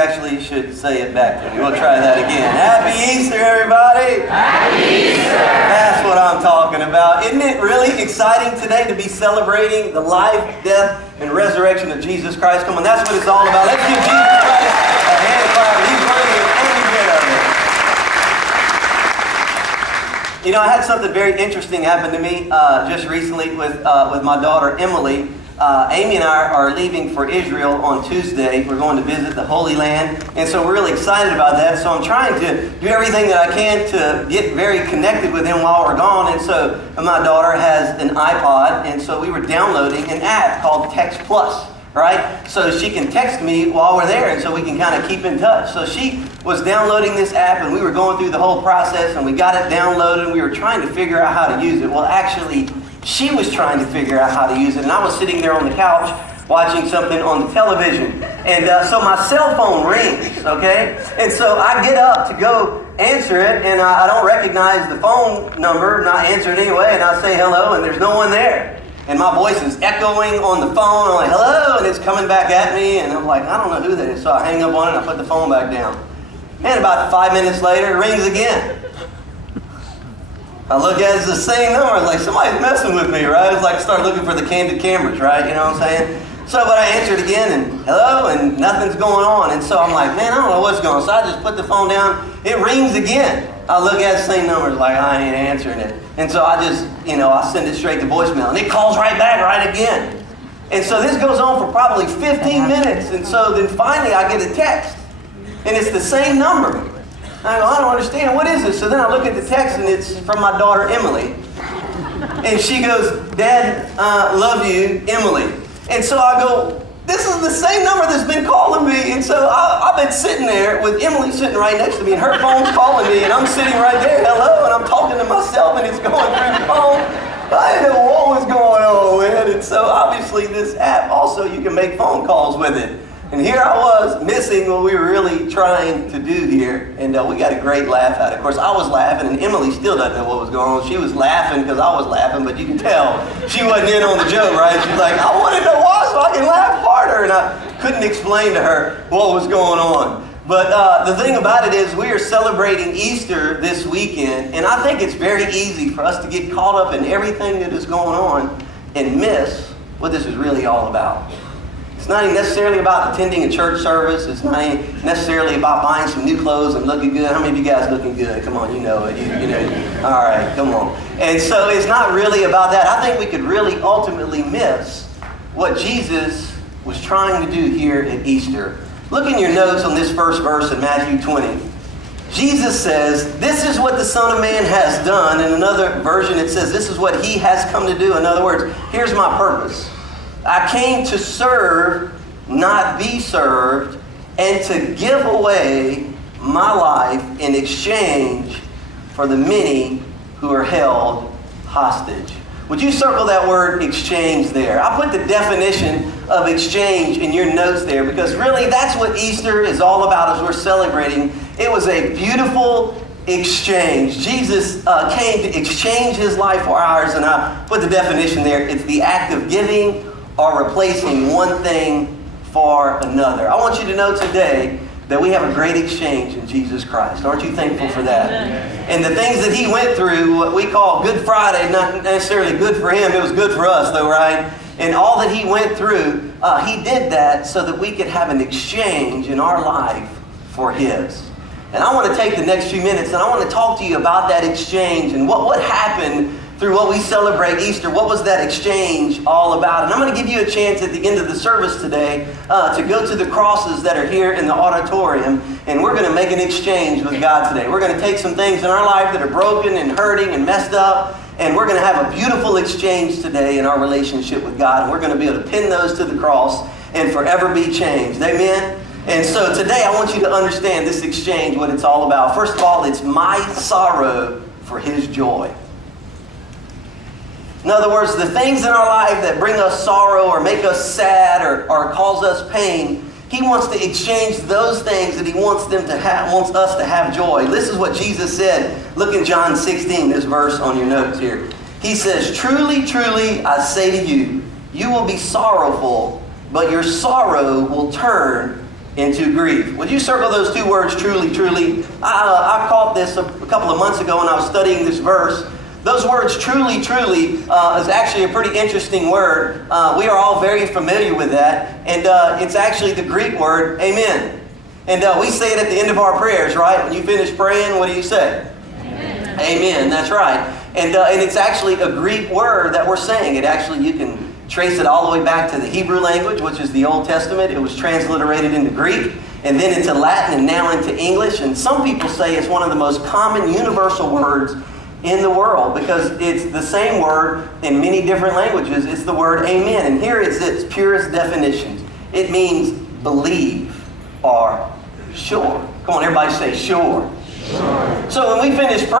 actually should say it back to me. We'll try that again. Happy Easter, everybody! Happy Easter! That's what I'm talking about. Isn't it really exciting today to be celebrating the life, death, and resurrection of Jesus Christ? Come on, that's what it's all about. Let's give Jesus Christ a hand clap. He's worthy of every bit of it. You know, I had something very interesting happen to me just recently with my daughter, Emily. Amy and I are leaving for Israel on Tuesday. We're going to visit the Holy Land, and so we're really excited about that. So I'm trying to do everything that I can to get very connected with him while we're gone. And so my daughter has an iPod, and so we were downloading an app called Text Plus, right? So she can text me while we're there, and so we can kind of keep in touch. So she was downloading this app, and we were going through the whole process, and we got it downloaded, and we were trying to figure out how to use it. Well, actually, she was trying to figure out how to use it, and I was sitting there on the couch watching something on the television. And so my cell phone rings, okay? And so I get up to go answer it, and I don't recognize the phone number, and I answer it anyway, and I say hello, and there's no one there. And my voice is echoing on the phone. I'm like, hello, and it's coming back at me, and I'm like, I don't know who that is. So I hang up on it, and I put the phone back down. And about 5 minutes later, it rings again. I look at it, it's the same number. It's like, somebody's messing with me, right? It's like start looking for the candid cameras, right? You know what I'm saying? So, but I answered again, and hello, and nothing's going on. And so I'm like, man, I don't know what's going on. So I just put the phone down. It rings again. I look at the same number, it's like, I ain't answering it. And so I just, I send it straight to voicemail. And it calls right back, right again. And so this goes on for probably 15 minutes. And so then finally I get a text. And it's the same number. I go, I don't understand. What is this? So then I look at the text, and it's from my daughter, Emily. And she goes, Dad, love you, Emily. And so I go, this is the same number that's been calling me. And so I've been sitting there with Emily sitting right next to me, and her phone's calling me, and I'm sitting right there, hello, and I'm talking to myself, and it's going through the phone. I didn't know what was going on, man. And so obviously this app also, you can make phone calls with it. And here I was missing what we were really trying to do here. And we got a great laugh out of it. Of course, I was laughing, and Emily still doesn't know what was going on. She was laughing because I was laughing, but you can tell she wasn't in on the joke, right? She's like, I want to know why so I can laugh harder. And I couldn't explain to her what was going on. But the thing about it is we are celebrating Easter this weekend, and I think it's very easy for us to get caught up in everything that is going on and miss what this is really all about. It's not even necessarily about attending a church service. It's not even necessarily about buying some new clothes and looking good. How many of you guys looking good? Come on, you know it. You know. All right, come on. And so it's not really about that. I think we could really ultimately miss what Jesus was trying to do here at Easter. Look in your notes on this first verse in Matthew 20. Jesus says, this is what the Son of Man has done. In another version it says, this is what he has come to do. In other words, here's my purpose. I came to serve, not be served, and to give away my life in exchange for the many who are held hostage. Would you circle that word exchange there? I put the definition of exchange in your notes there because really that's what Easter is all about as we're celebrating. It was a beautiful exchange. Jesus came to exchange his life for ours, and I put the definition there. It's the act of giving or replacing one thing for another. I want you to know today that we have a great exchange in Jesus Christ. Aren't you thankful for that? And the things that he went through, what we call Good Friday, not necessarily good for him, it was good for us though, right? And all that he went through, he did that so that we could have an exchange in our life for his. And I want to take the next few minutes and I want to talk to you about that exchange and what happened through what we celebrate Easter. What was that exchange all about? And I'm going to give you a chance at the end of the service today to go to the crosses that are here in the auditorium, and we're going to make an exchange with God today. We're going to take some things in our life that are broken and hurting and messed up, and we're going to have a beautiful exchange today in our relationship with God, and we're going to be able to pin those to the cross and forever be changed. Amen? And so today I want you to understand this exchange, what it's all about. First of all, it's my sorrow for his joy. In other words, the things in our life that bring us sorrow or make us sad or cause us pain, he wants to exchange those things that he wants us to have joy. This is what Jesus said. Look in John 16, this verse on your notes here. He says, truly, truly, I say to you, you will be sorrowful, but your sorrow will turn and to grieve. Would you circle those two words, truly, truly? I caught this a couple of months ago when I was studying this verse. Those words, truly, truly, is actually a pretty interesting word. We are all very familiar with that. And it's actually the Greek word, amen. And we say it at the end of our prayers, right? When you finish praying, what do you say? Amen. Amen, that's right. And it's actually a Greek word that we're saying. It actually, you can trace it all the way back to the Hebrew language, which is the Old Testament. It was transliterated into Greek, and then into Latin, and now into English. And some people say it's one of the most common universal words in the world because it's the same word in many different languages. It's the word amen. And here is its purest definition. It means believe or sure. Come on, everybody say sure. Sure. So when we finish praying,